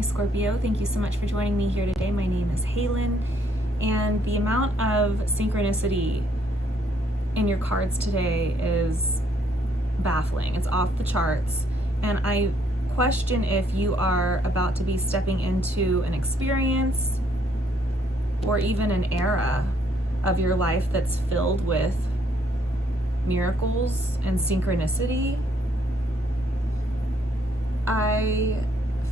Hi Scorpio, thank you so much for joining me here today. My name is Halen, and the amount of synchronicity in your cards today is baffling. It's off the charts, and I question if you are about to be stepping into an experience or even an era of your life that's filled with miracles and synchronicity. I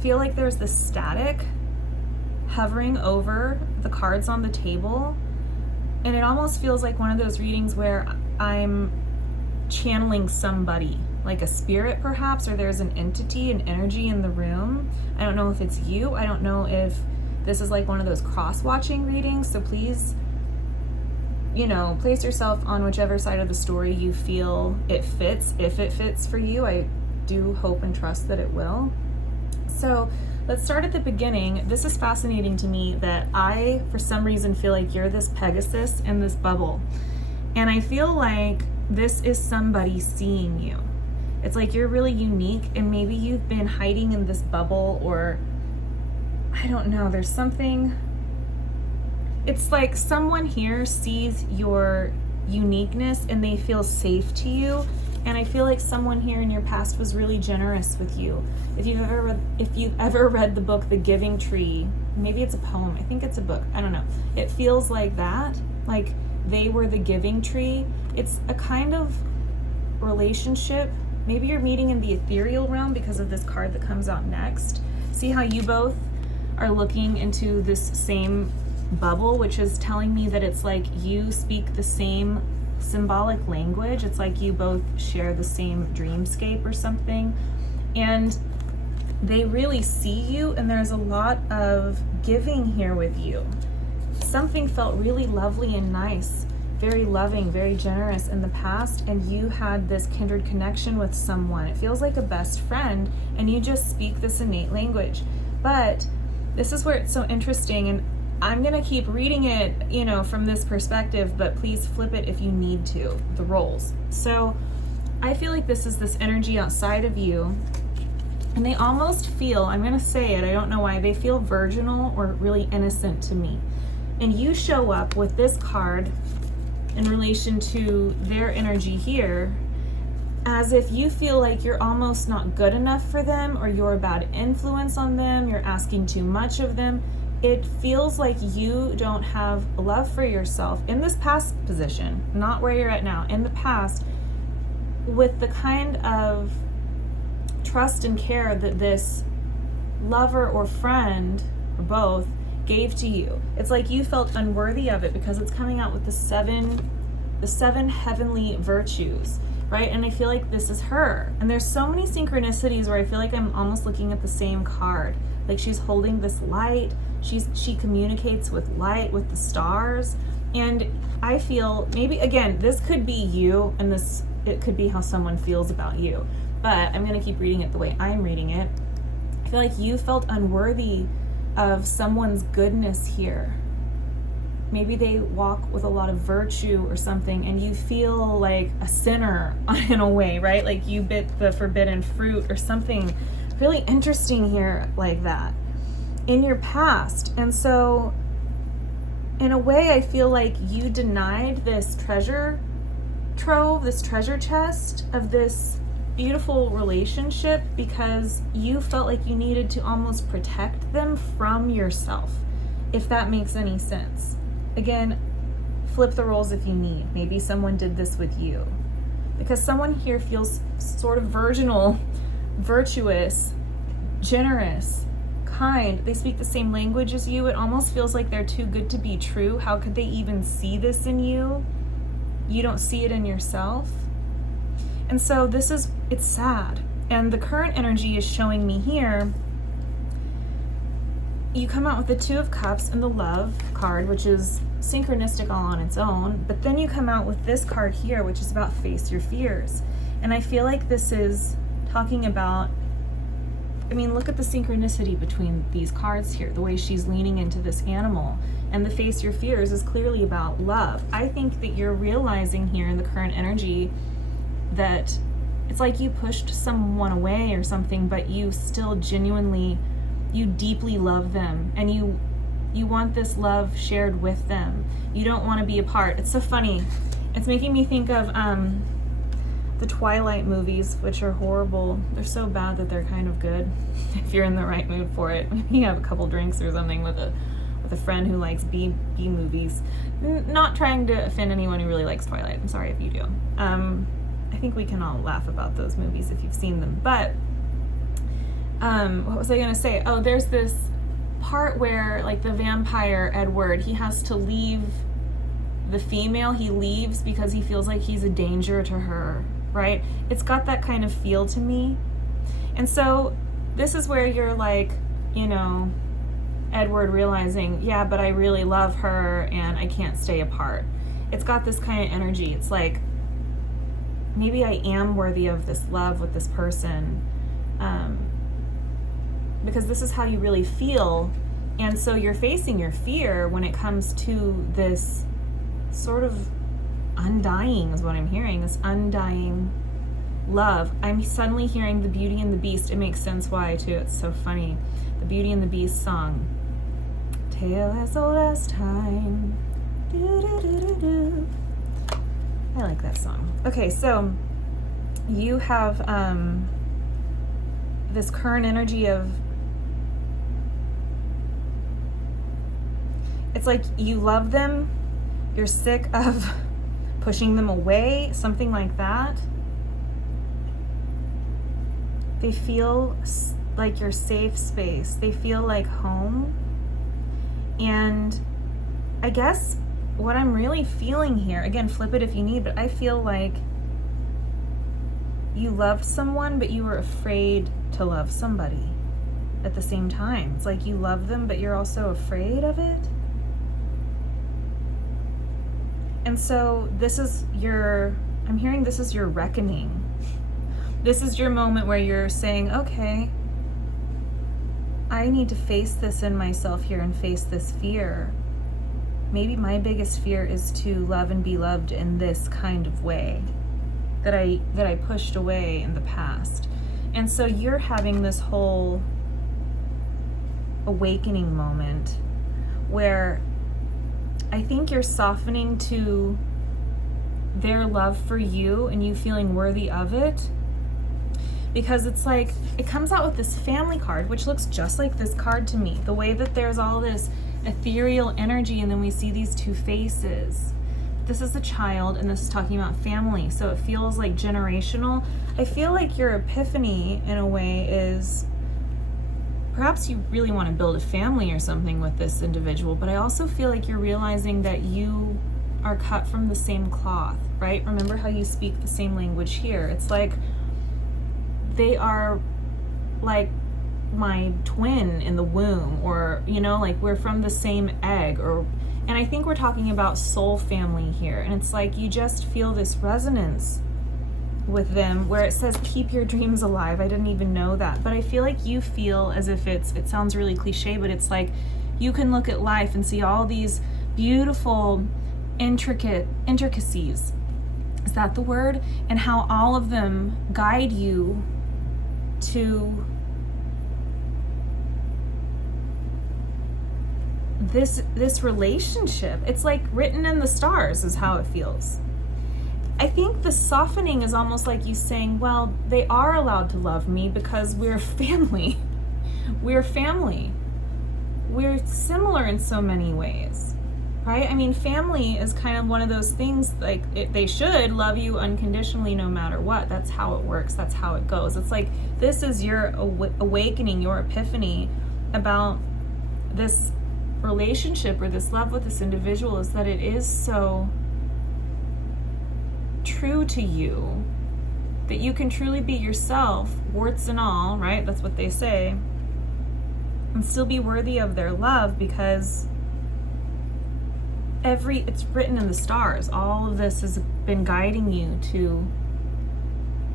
feel like there's this static hovering over the cards on the table, and it almost feels like one of those readings where I'm channeling somebody, like a spirit perhaps, or there's an entity, an energy in the room. I don't know if it's you. I don't know if this is like one of those cross-watching readings, so please, place yourself on whichever side of the story you feel it fits, if it fits for you. I do hope and trust that it will. So let's start at the beginning. This is fascinating to me that I, for some reason, feel like you're this Pegasus in this bubble. And I feel like this is somebody seeing you. It's like you're really unique, and maybe you've been hiding in this bubble, or I don't know, there's something. It's like someone here sees your uniqueness and they feel safe to you. And I feel like someone here in your past was really generous with you. If you've ever read the book The Giving Tree, maybe it's a poem, I think it's a book, I don't know. It feels like that, like they were the giving tree. It's a kind of relationship. Maybe you're meeting in the ethereal realm because of this card that comes out next. See how you both are looking into this same bubble, which is telling me that it's like you speak the same symbolic language. It's like you both share the same dreamscape or something, and they really see you, and there's a lot of giving here with you. Something felt really lovely and nice, very loving, very generous in the past, and you had this kindred connection with someone. It feels like a best friend, and you just speak this innate language. But this is where it's so interesting, and I'm gonna keep reading it, from this perspective, but please flip it if you need to, the roles. So I feel like this is this energy outside of you, and they almost feel, I'm gonna say it, I don't know why, they feel virginal or really innocent to me. And you show up with this card in relation to their energy here, as if you feel like you're almost not good enough for them, or you're a bad influence on them, you're asking too much of them. It feels like you don't have love for yourself in this past position, not where you're at now, in the past, with the kind of trust and care that this lover or friend, or both, gave to you. It's like you felt unworthy of it because it's coming out with the seven heavenly virtues, right? And I feel like this is her. And there's so many synchronicities where I feel like I'm almost looking at the same card. Like she's holding this light. She communicates with light, with the stars. And I feel, maybe, again, this could be you, and it could be how someone feels about you. But I'm going to keep reading it the way I'm reading it. I feel like you felt unworthy of someone's goodness here. Maybe they walk with a lot of virtue or something, and you feel like a sinner in a way, right? Like you bit the forbidden fruit or something really interesting here like that in your past. And so in a way, I feel like you denied this treasure trove, this treasure chest of this beautiful relationship because you felt like you needed to almost protect them from yourself, if that makes any sense. Again, flip the roles if you need. Maybe someone did this with you. Because someone here feels sort of virginal, virtuous, generous, kind. They speak the same language as you. It almost feels like they're too good to be true. How could they even see this in you? You don't see it in yourself. And so it's sad. And the current energy is showing me here, you come out with the Two of Cups and the Love card, which is synchronistic all on its own, but then you come out with this card here, which is about face your fears. And I feel like this is talking about, look at the synchronicity between these cards here, the way she's leaning into this animal, and the face your fears is clearly about love. I think that you're realizing here in the current energy that it's like you pushed someone away or something, but you still genuinely You deeply love them, and you want this love shared with them. You don't want to be apart. It's so funny. It's making me think of the Twilight movies, which are horrible. They're so bad that they're kind of good if you're in the right mood for it. Maybe you have a couple drinks or something with a friend who likes B movies. Not trying to offend anyone who really likes Twilight. I'm sorry if you do. I think we can all laugh about those movies if you've seen them. But what was I going to say? Oh, there's this part where, like, the vampire Edward, he has to leave the female. He leaves because he feels like he's a danger to her, right? It's got that kind of feel to me. And so this is where you're like, you know, Edward realizing, yeah, but I really love her and I can't stay apart. It's got this kind of energy. It's like, maybe I am worthy of this love with this person, because this is how you really feel. And so you're facing your fear when it comes to this sort of undying, is what I'm hearing, this undying love. I'm suddenly hearing the Beauty and the Beast. It makes sense why, too. It's so funny. The Beauty and the Beast song. Tale as old as time. Do-do-do-do-do. I like that song. Okay, so you have this current energy of, it's like you love them, you're sick of pushing them away, something like that. They feel like your safe space. They feel like home. And I guess what I'm really feeling here, again, flip it if you need, but I feel like you loved someone, but you were afraid to love somebody at the same time. It's like you love them, but you're also afraid of it. And so I'm hearing this is your reckoning. This is your moment where you're saying, okay, I need to face this in myself here and face this fear. Maybe my biggest fear is to love and be loved in this kind of way that I pushed away in the past. And so you're having this whole awakening moment where I think you're softening to their love for you and you feeling worthy of it. Because it's like, it comes out with this family card, which looks just like this card to me. The way that there's all this ethereal energy and then we see these two faces. This is a child and this is talking about family. So it feels like generational. I feel like your epiphany in a way is perhaps you really want to build a family or something with this individual, but I also feel like you're realizing that you are cut from the same cloth, right? Remember how you speak the same language here. It's like they are like my twin in the womb, or, you know, like we're from the same egg, and I think we're talking about soul family here. And it's like you just feel this resonance with them where it says keep your dreams alive. I didn't even know that, but I feel like you feel as if it sounds really cliche, but it's like you can look at life and see all these beautiful intricacies, is that the word? And how all of them guide you to this relationship. It's like written in the stars is how it feels. I think the softening is almost like you saying, well, they are allowed to love me because we're family. We're family. We're similar in so many ways, right? I mean, family is kind of one of those things, like they should love you unconditionally no matter what. That's how it works. That's how it goes. It's like this is your awakening, your epiphany about this relationship or this love with this individual, is that it is so true to you that you can truly be yourself, warts and all, right? That's what they say, and still be worthy of their love, because it's written in the stars. All of this has been guiding you to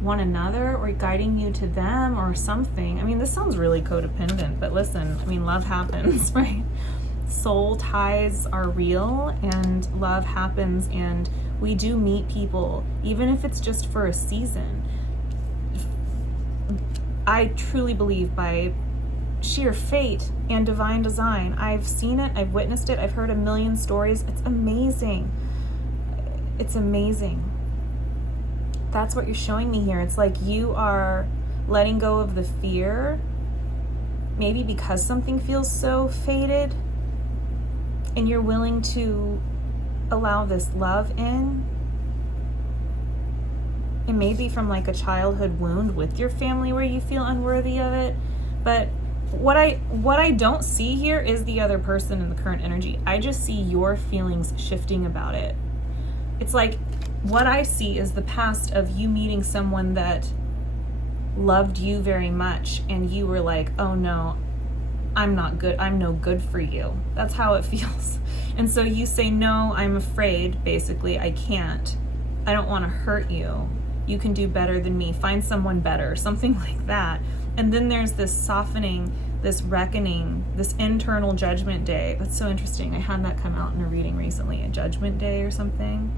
one another, or guiding you to them, or something. I mean, this sounds really codependent, but listen, I mean, love happens, right? Soul ties are real and love happens, and we do meet people, even if it's just for a season. I truly believe by sheer fate and divine design. I've seen it, I've witnessed it, I've heard a million stories. It's amazing. It's amazing. That's what you're showing me here. It's like you are letting go of the fear, maybe because something feels so fated, and you're willing to allow this love in. It may be from like a childhood wound with your family where you feel unworthy of it. But what I don't see here is the other person in the current energy. I just see your feelings shifting about it. It's like what I see is the past of you meeting someone that loved you very much, and you were like, oh no, I'm not good. I'm no good for you. That's how it feels. And so you say, no, I'm afraid, basically. I can't. I don't want to hurt you. You can do better than me. Find someone better, something like that. And then there's this softening, this reckoning, this internal judgment day. That's so interesting. I had that come out in a reading recently, a judgment day or something.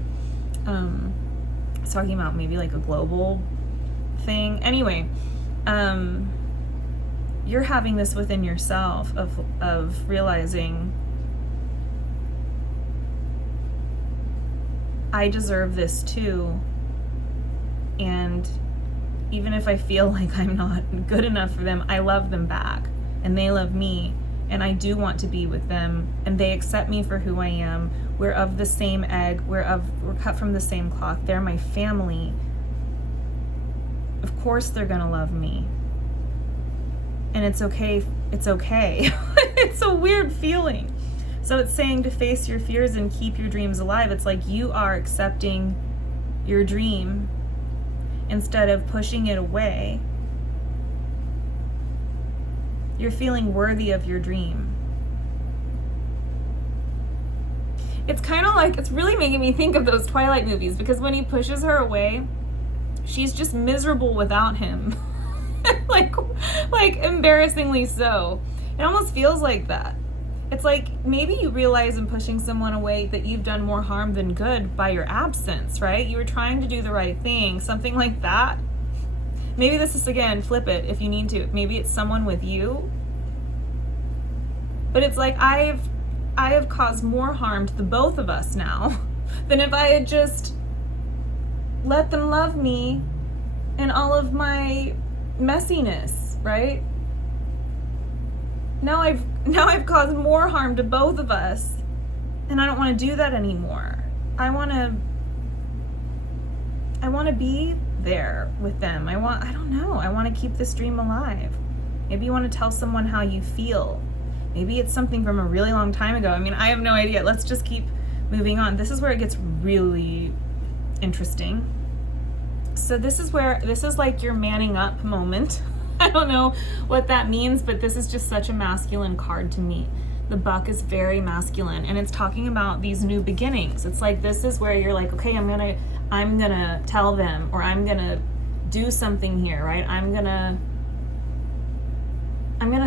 It's talking about maybe like a global thing. Anyway, you're having this within yourself of realizing, I deserve this too. And even if I feel like I'm not good enough for them, I love them back, and they love me, and I do want to be with them, and they accept me for who I am. We're of the same egg. We're cut from the same cloth. They're my family. Of course they're gonna love me. And it's okay. It's okay. It's a weird feeling. So it's saying to face your fears and keep your dreams alive. It's like you are accepting your dream instead of pushing it away. You're feeling worthy of your dream. It's kind of like, it's really making me think of those Twilight movies, because when he pushes her away, she's just miserable without him. like embarrassingly so. It almost feels like that. It's like maybe you realize in pushing someone away that you've done more harm than good by your absence, right? You were trying to do the right thing, something like that. Maybe this is, again, flip it if you need to. Maybe it's someone with you. But it's like I have caused more harm to the both of us now than if I had just let them love me and all of my messiness, right? Now I've caused more harm to both of us, and I don't want to do that anymore. I want to be there with them. I want to keep this dream alive. Maybe you want to tell someone how you feel. Maybe it's something from a really long time ago. I mean, I have no idea. Let's just keep moving on. This is where it gets really interesting. So this is like your manning up moment. I don't know what that means, but this is just such a masculine card to me. The buck is very masculine, and it's talking about these new beginnings. It's like, this is where you're like, okay, I'm gonna tell them, or I'm gonna do something here, right? I'm gonna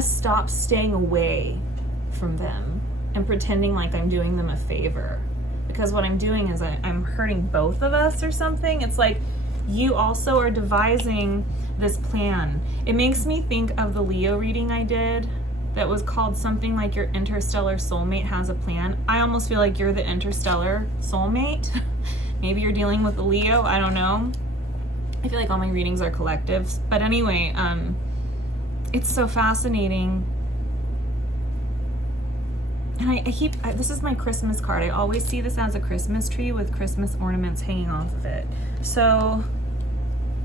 stop staying away from them and pretending like I'm doing them a favor, because what I'm doing is I'm hurting both of us or something. It's like you also are devising this plan. It makes me think of the Leo reading I did that was called something like Your Interstellar Soulmate Has a Plan. I almost feel like you're the interstellar soulmate. Maybe you're dealing with a Leo, I don't know. I feel like all my readings are collectives. But anyway, it's so fascinating. And this is my Christmas card. I always see this as a Christmas tree with Christmas ornaments hanging off of it. So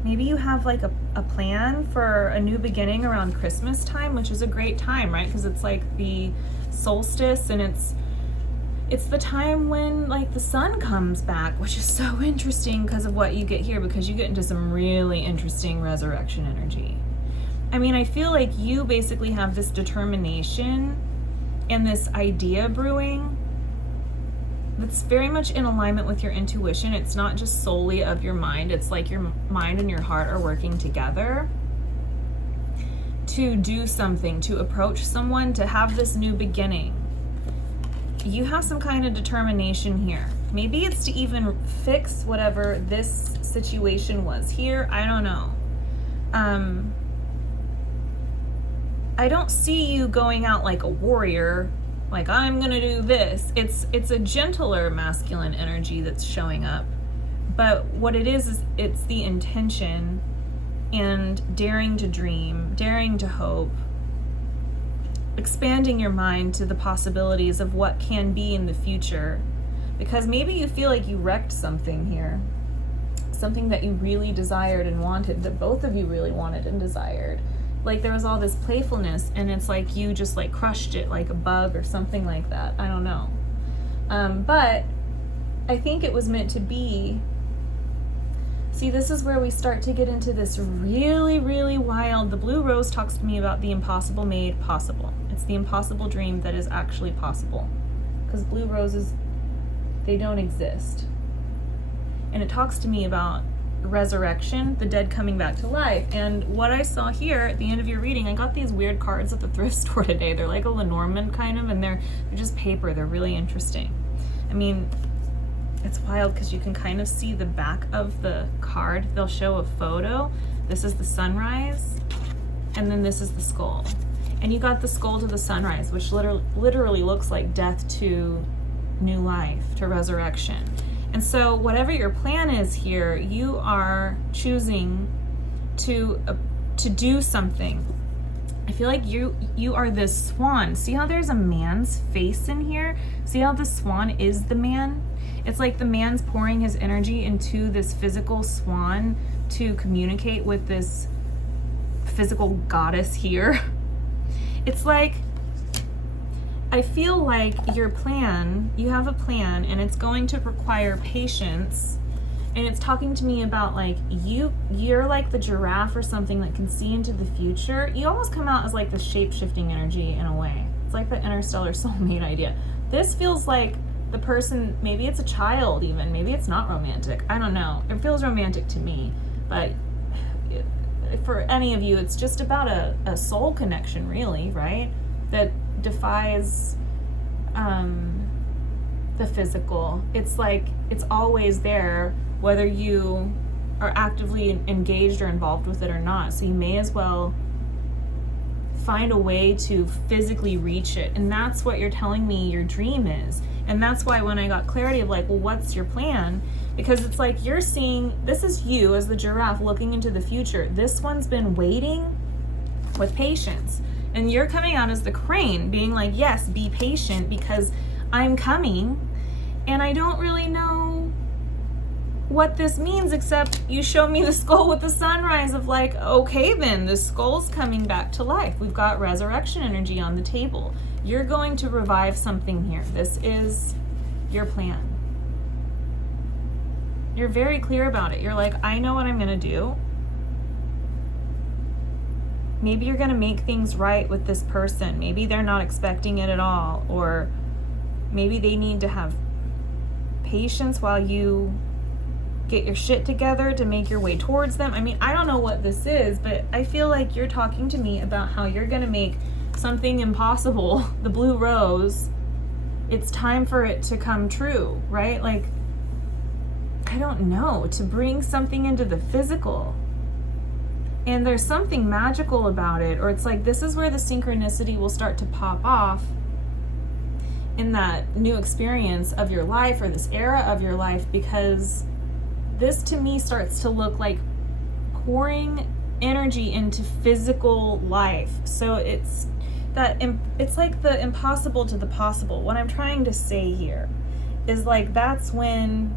maybe you have like a plan for a new beginning around Christmas time, which is a great time, right? Because it's like the solstice, and it's the time when like the sun comes back, which is so interesting because of what you get here, because you get into some really interesting resurrection energy. I mean, I feel like you basically have this determination and this idea brewing that's very much in alignment with your intuition. It's not just solely of your mind. It's like your mind and your heart are working together to do something, to approach someone, to have this new beginning. You have some kind of determination here. Maybe it's to even fix whatever this situation was here. I don't know. I don't see you going out like a warrior, like I'm gonna do this. It's a gentler masculine energy that's showing up. But what it is it's the intention and daring to dream, daring to hope, expanding your mind to the possibilities of what can be in the future. Because maybe you feel like you wrecked something here. Something that you really desired and wanted, that both of you really wanted and desired. Like there was all this playfulness and it's like you just like crushed it like a bug or something like that. I don't know. But I think it was meant to be. See, this is where we start to get into this really, really wild. The blue rose talks to me about the impossible made possible. It's the impossible dream that is actually possible. Because blue roses, they don't exist. And it talks to me about resurrection, the dead coming back to life. And what I saw here at the end of your reading, I got these weird cards at the thrift store today. They're like a Lenormand kind of, and they're just paper. They're really interesting. I mean, it's wild because you can kind of see the back of the card. They'll show a photo. This is the sunrise, and then this is the skull. And you got the skull to the sunrise, which literally looks like death to new life, to resurrection. And so whatever your plan is here, you are choosing to do something. I feel like you are this swan. See how there's a man's face in here? See how the swan is the man? It's like the man's pouring his energy into this physical swan to communicate with this physical goddess here. It's like, I feel like your plan, you have a plan and it's going to require patience. And it's talking to me about like, you're like the giraffe or something that can see into the future. You almost come out as like the shape-shifting energy in a way. It's like the interstellar soulmate idea. This feels like the person, maybe it's a child even, maybe it's not romantic. I don't know. It feels romantic to me. But for any of you, it's just about a soul connection really, right? That defies the physical. It's like, it's always there, whether you are actively engaged or involved with it or not. So you may as well find a way to physically reach it. And that's what you're telling me your dream is. And that's why when I got clarity of like, well, what's your plan? Because it's like you're seeing, this is you as the giraffe looking into the future. This one's been waiting with patience. And you're coming out as the crane being like, yes, be patient because I'm coming. And I don't really know what this means, except you show me the skull with the sunrise of like, okay, then the skull's coming back to life. We've got resurrection energy on the table. You're going to revive something here. This is your plan. You're very clear about it. You're like, I know what I'm going to do. Maybe you're going to make things right with this person. Maybe they're not expecting it at all. Or maybe they need to have patience while you get your shit together to make your way towards them. I mean, I don't know what this is, but I feel like you're talking to me about how you're going to make something impossible, the blue rose, it's time for it to come true, right? Like, I don't know, to bring something into the physical. And there's something magical about it, or it's like this is where the synchronicity will start to pop off in that new experience of your life or this era of your life, because this to me starts to look like pouring energy into physical life. So it's like the impossible to the possible. What I'm trying to say here is like that's when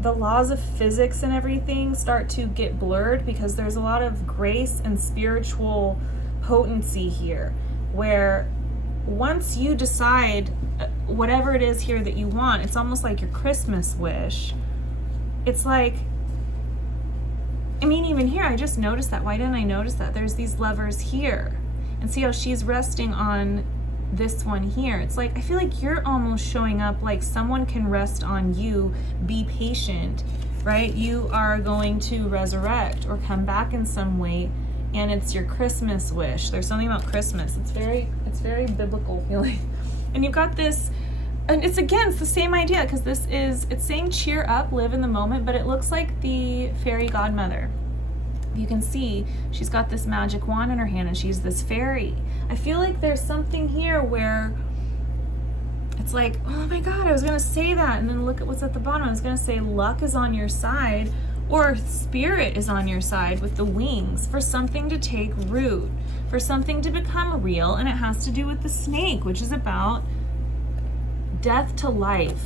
the laws of physics and everything start to get blurred, because there's a lot of grace and spiritual potency here, where once you decide whatever it is here that you want, it's almost like your Christmas wish. It's like, I mean, even here, I just noticed that. Why didn't I notice that? There's these levers here. And see how she's resting on this one here. It's like, I feel like you're almost showing up like someone can rest on you. Be patient, right? You are going to resurrect or come back in some way, and it's your Christmas wish. There's something about Christmas. It's very biblical feeling. And you've got this, and it's the same idea, because it's saying cheer up, live in the moment, but it looks like the fairy godmother. you can see she's got this magic wand in her hand and she's this fairy. I feel like there's something here where it's like, oh my God, I was gonna say that, and then look at what's at the bottom. I was gonna say luck is on your side, or spirit is on your side with the wings for something to take root, for something to become real, and it has to do with the snake, which is about death to life.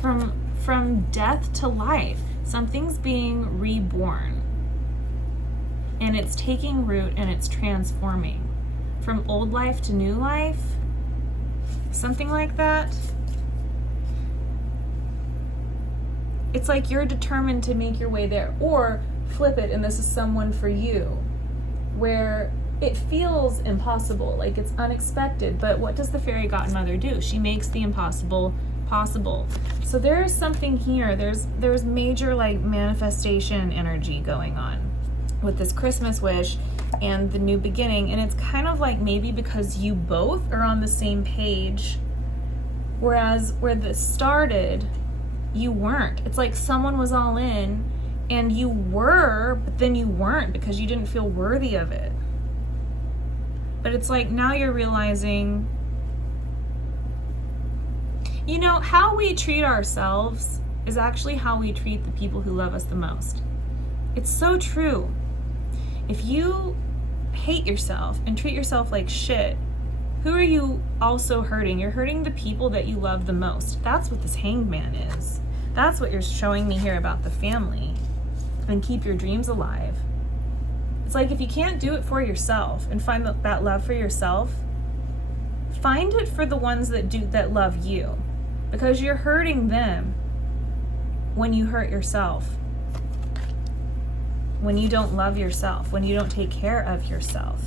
From death to life, something's being reborn, and it's taking root and it's transforming from old life to new life, something like that. It's like you're determined to make your way there. Or flip it, and this is someone for you, where it feels impossible, like it's unexpected, but what does the fairy godmother do? She makes the impossible possible. So there's something here. There's major like manifestation energy going on with this Christmas wish and the new beginning, and it's kind of like maybe because you both are on the same page, whereas where this started, you weren't. It's like someone was all in and you were, but then you weren't because you didn't feel worthy of it. But it's like now you're realizing, you know, how we treat ourselves is actually how we treat the people who love us the most. It's so true. If you hate yourself and treat yourself like shit, who are you also hurting? You're hurting the people that you love the most. That's what this Hanged Man is. That's what you're showing me here about the family. And keep your dreams alive. It's like if you can't do it for yourself and find that love for yourself, find it for the ones that love you. Because you're hurting them when you hurt yourself. When you don't love yourself, when you don't take care of yourself.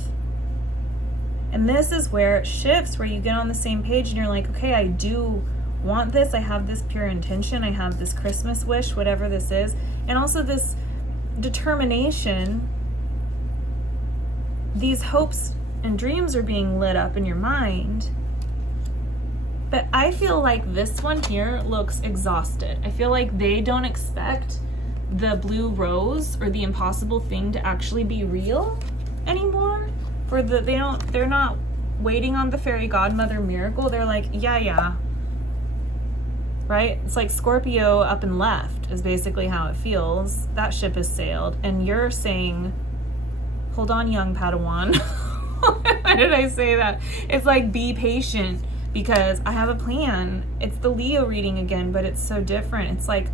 And this is where it shifts, where you get on the same page and you're like, okay, I do want this. I have this pure intention. I have this Christmas wish, whatever this is. And also this determination. These hopes and dreams are being lit up in your mind. But I feel like this one here looks exhausted. I feel like they don't expect the blue rose or the impossible thing to actually be real anymore. They're not waiting on the fairy godmother miracle. They're like, yeah. Right? It's like Scorpio up and left is basically how it feels. That ship has sailed. And you're saying, hold on, young Padawan. Why did I say that? It's like, be patient because I have a plan. It's the Leo reading again, but it's so different. It's like,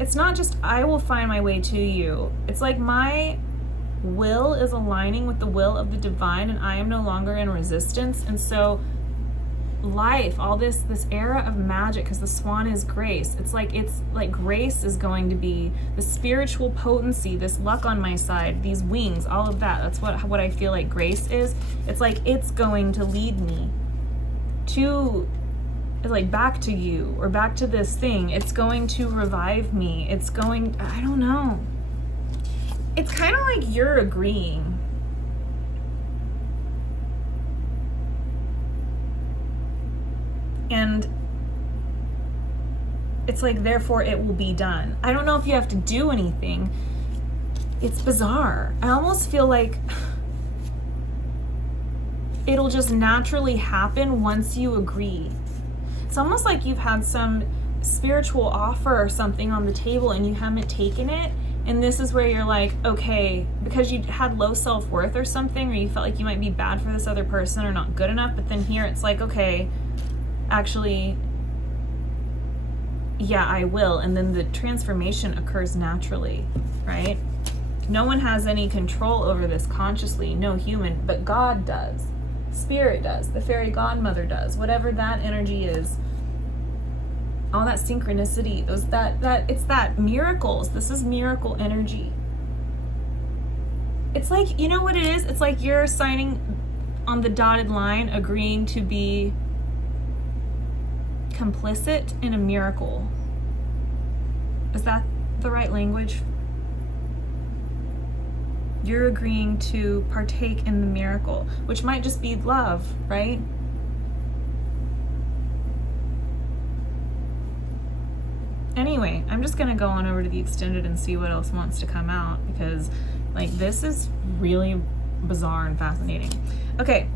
it's not just I will find my way to you. It's like my will is aligning with the will of the divine and I am no longer in resistance. And so life, all this era of magic, because the swan is grace. It's like grace is going to be the spiritual potency, this luck on my side, these wings, all of that. That's what I feel like grace is. It's like it's going to lead me to like back to you or back to this thing. It's going to revive me. It's going, I don't know. It's kind of like you're agreeing. And it's like, therefore it will be done. I don't know if you have to do anything. It's bizarre. I almost feel like it'll just naturally happen once you agree. It's almost like you've had some spiritual offer or something on the table and you haven't taken it. And this is where you're like, okay, because you had low self-worth or something, or you felt like you might be bad for this other person or not good enough. But then here it's like, okay, actually, yeah, I will. And then the transformation occurs naturally, right? No one has any control over this consciously, no human, but God does. Spirit does, the fairy godmother does, whatever that energy is, all that synchronicity, it's that miracles. This is miracle energy. It's like, you know what it is? It's like you're signing on the dotted line, agreeing to be complicit in a miracle. Is that the right language? You're agreeing to partake in the miracle, which might just be love, right? Anyway, I'm just gonna go on over to the extended and see what else wants to come out, because like this is really bizarre and fascinating. Okay,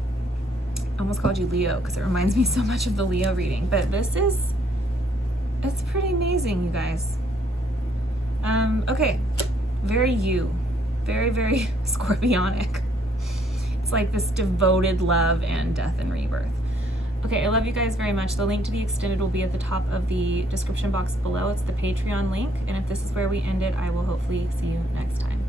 I almost called you Leo because it reminds me so much of the Leo reading, but it's pretty amazing, you guys. Okay, very very scorpionic. It's like this devoted love and death and rebirth. Okay, I love you guys very much. The link to the extended will be at the top of the description box below. It's the Patreon link, and if this is where we end it, I will hopefully see you next time.